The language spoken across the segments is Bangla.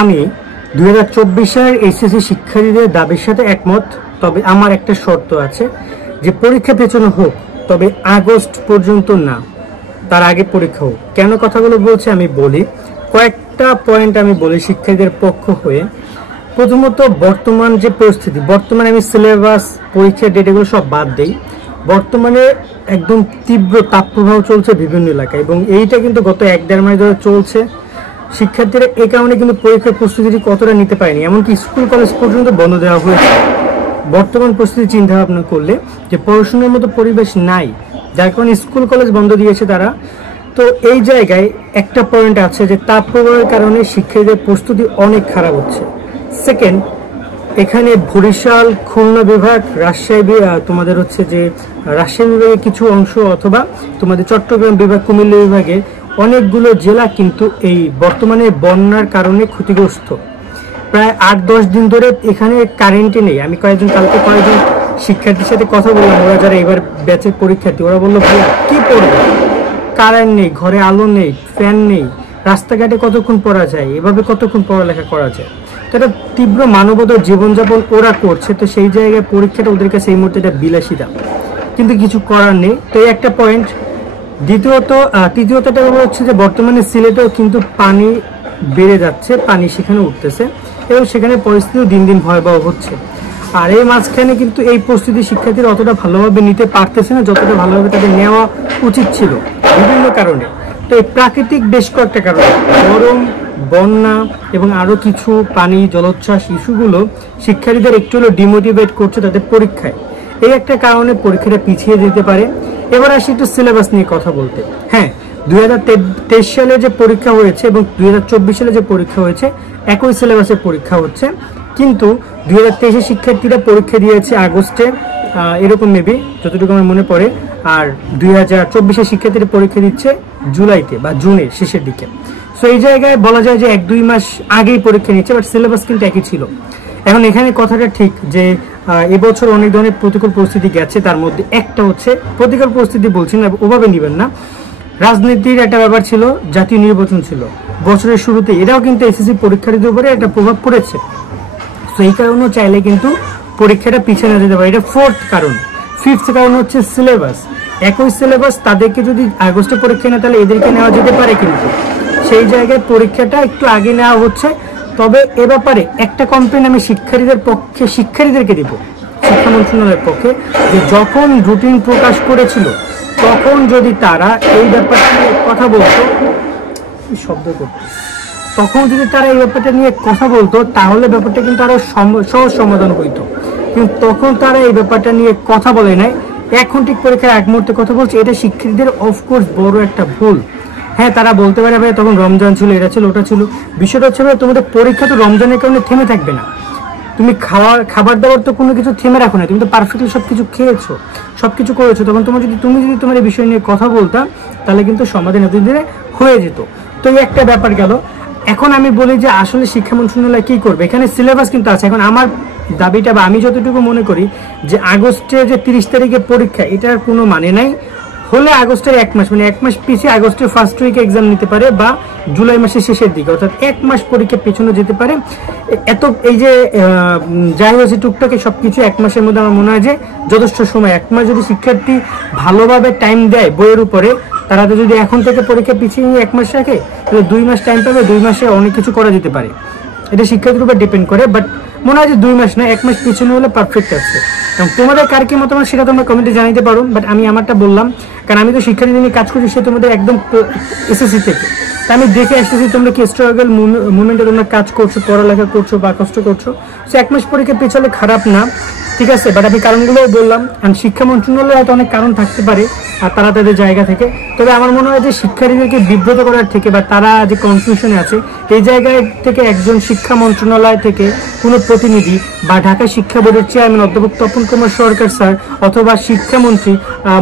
আমি 2024 সালের এইচএসসি শিক্ষার্থীদের দাবির সাথে একমত। তবে আমার একটা শর্ত আছে যে পরীক্ষা পেছানো হোক, তবে আগস্ট পর্যন্ত না, তার আগে পরীক্ষা হোক। কেন কথাগুলো বলছি আমি বলি, কয়েকটা পয়েন্ট আমি বলি শিক্ষার্থীদের পক্ষ হয়ে। প্রথমত, বর্তমান যে পরিস্থিতি, বর্তমানে আমি সিলেবাস, পরীক্ষার ডেট এগুলো সব বাদ দেই। বর্তমানে একদম তীব্র তাপপ্রবাহ চলছে বিভিন্ন এলাকায়, এবং এইটা কিন্তু গত 1-1.5 মাস ধরে চলছে। শিক্ষার্থীরা এই কারণে কিন্তু পরীক্ষার প্রস্তুতি কতটা নিতে পারেনি, এমনকি স্কুল কলেজ পর্যন্ত বন্ধ দেওয়া হয়েছে। বর্তমান পরিস্থিতি চিন্তা ভাবনা করলে যে পড়াশোনার মতো পরিবেশ নাই, যার কারণে স্কুল কলেজ বন্ধ দিয়েছে তারা। তো এই জায়গায় একটা পয়েন্ট আছে যে তাপপ্রবাহের কারণে শিক্ষার্থীদের প্রস্তুতি অনেক খারাপ হচ্ছে। সেকেন্ড, এখানে বরিশাল, খুলনা বিভাগ, রাজশাহী, তোমাদের হচ্ছে যে রাজশাহী বিভাগের কিছু অংশ, অথবা তোমাদের চট্টগ্রাম বিভাগ, কুমিল্লা বিভাগের অনেকগুলো জেলা কিন্তু এই বর্তমানে বন্যার কারণে ক্ষতিগ্রস্ত। প্রায় 8-10 দিন ধরে এখানে কারেন্টই নেই। আমি কালকে কয়েকজন শিক্ষার্থীর সাথে কথা বললাম, ওরা যারা এবার ব্যাচের পরীক্ষার্থী, ওরা বললো ভাইয়া কি পড়বো, কারেন্ট নেই, ঘরে আলো নেই, ফ্যান নেই, রাস্তাঘাটে কতক্ষণ পড়া যায়, এভাবে কতক্ষণ পড়ালেখা করা যায়। তো এটা তীব্র মানবতার জীবনযাপন ওরা করছে। তো সেই জায়গায় পরীক্ষাটা ওদের কাছে এই মুহূর্তে এটা বিলাসিতা, কিন্তু কিছু করার নেই। তো এই একটা পয়েন্ট। তৃতীয়তটা হচ্ছে যে বর্তমানে সিলেটেও কিন্তু পানি বেড়ে যাচ্ছে, পানি সেখানে উঠতেছে, এবং সেখানে পরিস্থিতিও দিন দিন ভয়াবহ হচ্ছে। আর এই মাঝখানে কিন্তু এই প্রস্তুতি শিক্ষার্থীরা অতটা ভালোভাবে নিতে পারতেছে না যতটা ভালোভাবে তাদের নেওয়া উচিত ছিল বিভিন্ন কারণে। তো এই প্রাকৃতিক বেশ কয়েকটা কারণে, গরম, বন্যা এবং আরও কিছু পানি, জলোচ্ছ্বাস ইস্যুগুলো শিক্ষার্থীদের একটু হলেও ডিমোটিভেট করছে তাদের পরীক্ষায়। এই একটা কারণে পরীক্ষাটা পিছিয়ে যেতে পারে। এবার আসি একটু সিলেবাস নিয়ে কথা বলতে। হ্যাঁ, 2023 সালে যে পরীক্ষা হয়েছে এবং 2024 সালে যে পরীক্ষা হয়েছে, একই সিলেবাসের পরীক্ষা হচ্ছে, কিন্তু 2023 শিক্ষার্থীরা পরীক্ষা দিয়েছে আগস্টে, এরকম মেবি যতটুকু আমার মনে পড়ে। আর 2024 শিক্ষার্থীরা পরীক্ষা দিচ্ছে জুলাইতে বা জুনের শেষের দিকে। সো এই জায়গায় বলা যায় যে 1-2 মাস আগেই পরীক্ষা নিচ্ছে, বাট সিলেবাস কিন্তু একই ছিল। এখন এখানে কথাটা ঠিক যে এবছর অনেক ধরনের প্রতিকূল পরিস্থিতি গেছে, তার মধ্যে একটা হচ্ছে, প্রতিকূল পরিস্থিতি বলছি না, ওভাবে নেবেন না, রাজনীতির একটা ব্যাপার ছিল, জাতীয় নির্বাচন ছিল বছরের শুরুতে, এটাও কিন্তু এসএসসি পরীক্ষার্থীদের উপরে একটা প্রভাব পড়েছে। তো এই কারণেও চাইলে কিন্তু পরীক্ষাটা পিছিয়ে যেতে পারে, এটা ফোর্থ কারণ। ফিফথ কারণ হচ্ছে সিলেবাস, একই সিলেবাস, তাদেরকে যদি আগস্টে পরীক্ষা নেয় তাহলে এদেরকে নেওয়া যেতে পারে, কিন্তু সেই জায়গায় পরীক্ষাটা একটু আগে নেওয়া হচ্ছে। তবে এ ব্যাপারে একটা কমপ্লেন আমি শিক্ষার্থীদেরকে দিব, শিক্ষা মন্ত্রণালয়ের পক্ষে, যে যখন রুটিন প্রকাশ করেছিল তখন যদি তারা এই ব্যাপারটা নিয়ে কথা বলতো, তাহলে ব্যাপারটা কিন্তু আরো সহজ সমাধান হইতো। কিন্তু তখন তারা এই ব্যাপারটা নিয়ে কথা বলে নাই, এখন ঠিক পরীক্ষার এক মুহূর্তে কথা বলছে। এটা শিক্ষার্থীদের অফকোর্স বড় একটা ভুল। হ্যাঁ, তারা বলতে পারে ভাই তখন রমজান ছিল, এটা ছিল, ওটা ছিল। বিষয়টা হচ্ছে ভাই, তোমাদের পরীক্ষা তো রমজানের কারণে থেমে থাকবে না। তুমি খাবার দাবার তো কোনো কিছু থেমে রাখো না, তুমি তো পারফেক্টলি সবকিছু খেয়েছো, সবকিছু করেছো। তখন তুমি যদি তোমার এই বিষয় নিয়ে কথা বলতাম, তাহলে কিন্তু সমাধান এত ধীরে হয়ে যেত। তো এই একটা ব্যাপার গেল। এখন আমি বলি যে আসলে শিক্ষা মন্ত্রণালয় কি করবে, এখানে সিলেবাস কিন্তু আছে। এখন আমার দাবিটা, বা আমি যতটুকু মনে করি যে আগস্টে যে 30 তারিখে পরীক্ষা, এটার কোনো মানে নাই। হলে আগস্টের 1 মাস, মানে 1 মাস পিছিয়ে আগস্টের ফার্স্ট উইকে এক্সাম নিতে পারে, বা জুলাই মাসের শেষের দিকে, অর্থাৎ 1 মাস পরীক্ষা পেছনে যেতে পারে। এই যে যাই হয়েছে টুকটাকে সবকিছু 1 মাসের মধ্যে আমার মনে হয় যে যথেষ্ট সময়। 1 মাস যদি শিক্ষার্থী ভালোভাবে টাইম দেয় বইয়ের উপরে, তারা তো যদি এখন থেকে পরীক্ষা পিছিয়ে নিয়ে 1 মাস রাখে, তাহলে 2 মাস টাইম পাবে, 2 মাসে অনেক কিছু করা যেতে পারে। এটা শিক্ষার্থীর উপর ডিপেন্ড করে, বাট মনে হয় যে 2 মাস না, 1 মাস পিছনে হলে পারফেক্ট আছে। এবং তোমাদের কার কি মতামত সেটা তোমরা কমেন্টে জানাতে পারো, বাট আমি আমারটা বললাম, কারণ আমি তো শিক্ষার্থীদের নিয়ে কাজ করছি, সে তোমাদের একদম এসএসসি থেকে। তা আমি দেখে আসতেছি তোমরা কি স্ট্রাগল মুভমেন্টে তোমরা কাজ করছো, পড়ালেখা করছো বা কষ্ট করছো। সে 1 মাস পরীক্ষা পেছালে খারাপ না, ঠিক আছে, বাট আমি কারণগুলোও বললাম। আর শিক্ষা মন্ত্রণালয়ে হয়তো অনেক কারণ থাকতে পারে, আর তারা তাদের জায়গা থেকে। তবে আমার মনে হয় যে শিক্ষার্থীদেরকে বিব্রত করার থেকে, বা তারা যে কনফিউশনে আছে, এই জায়গায় থেকে একজন শিক্ষা মন্ত্রণালয় থেকে কোনো প্রতিনিধি, বা ঢাকা শিক্ষা বোর্ডের চেয়ারম্যান অধ্যাপক তপন কুমার সরকার স্যার, অথবা শিক্ষামন্ত্রী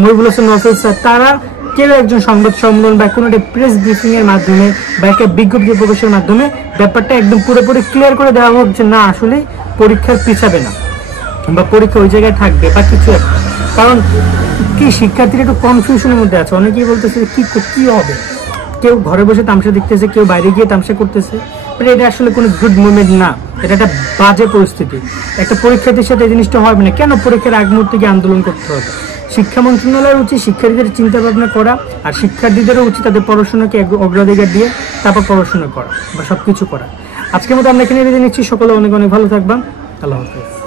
মহিবুল হাসান নফেল স্যার, তারা কেউ একজন সংবাদ সম্মেলন বা কোনো একটা প্রেস ব্রিফিং এর মাধ্যমে বা একটা বিজ্ঞপ্তি প্রকাশের মাধ্যমে ব্যাপারটা একদম পুরোপুরি ক্লিয়ার করে দেওয়া হোক যে না, আসলে পরীক্ষার পিছাবে না, বা পরীক্ষা ওই জায়গায় থাকবে, বা কিছু একটা। কারণ কি, শিক্ষার্থীরা একটু কনফিউশনের মধ্যে আছে। অনেকেই বলতেছে কি হবে, কেউ ঘরে বসে তামসা দেখতেছে, কেউ বাইরে গিয়ে তামসা করতেছে। বাপরে এটা আসলে কোনো গুড মুভমেন্ট না, এটা একটা বাজে পরিস্থিতি। একটা পরীক্ষার্থীর সাথে এই জিনিসটা হবে না, কেন পরীক্ষার আগ মুহূর্তে গিয়ে আন্দোলন করতে হবে? শিক্ষা মন্ত্রণালয়ের উচিত শিক্ষার্থীদের চিন্তা ভাবনা করা, আর শিক্ষার্থীদেরও উচিত তাদের পড়াশোনাকে অগ্রাধিকার দিয়ে তারপর পড়াশোনা করা বা সবকিছু করা। আজকের মতো আমরা এখানে বিদায় নিচ্ছি। সকলে অনেক অনেক ভালো থাকবেন। আল্লাহ হাফেজ।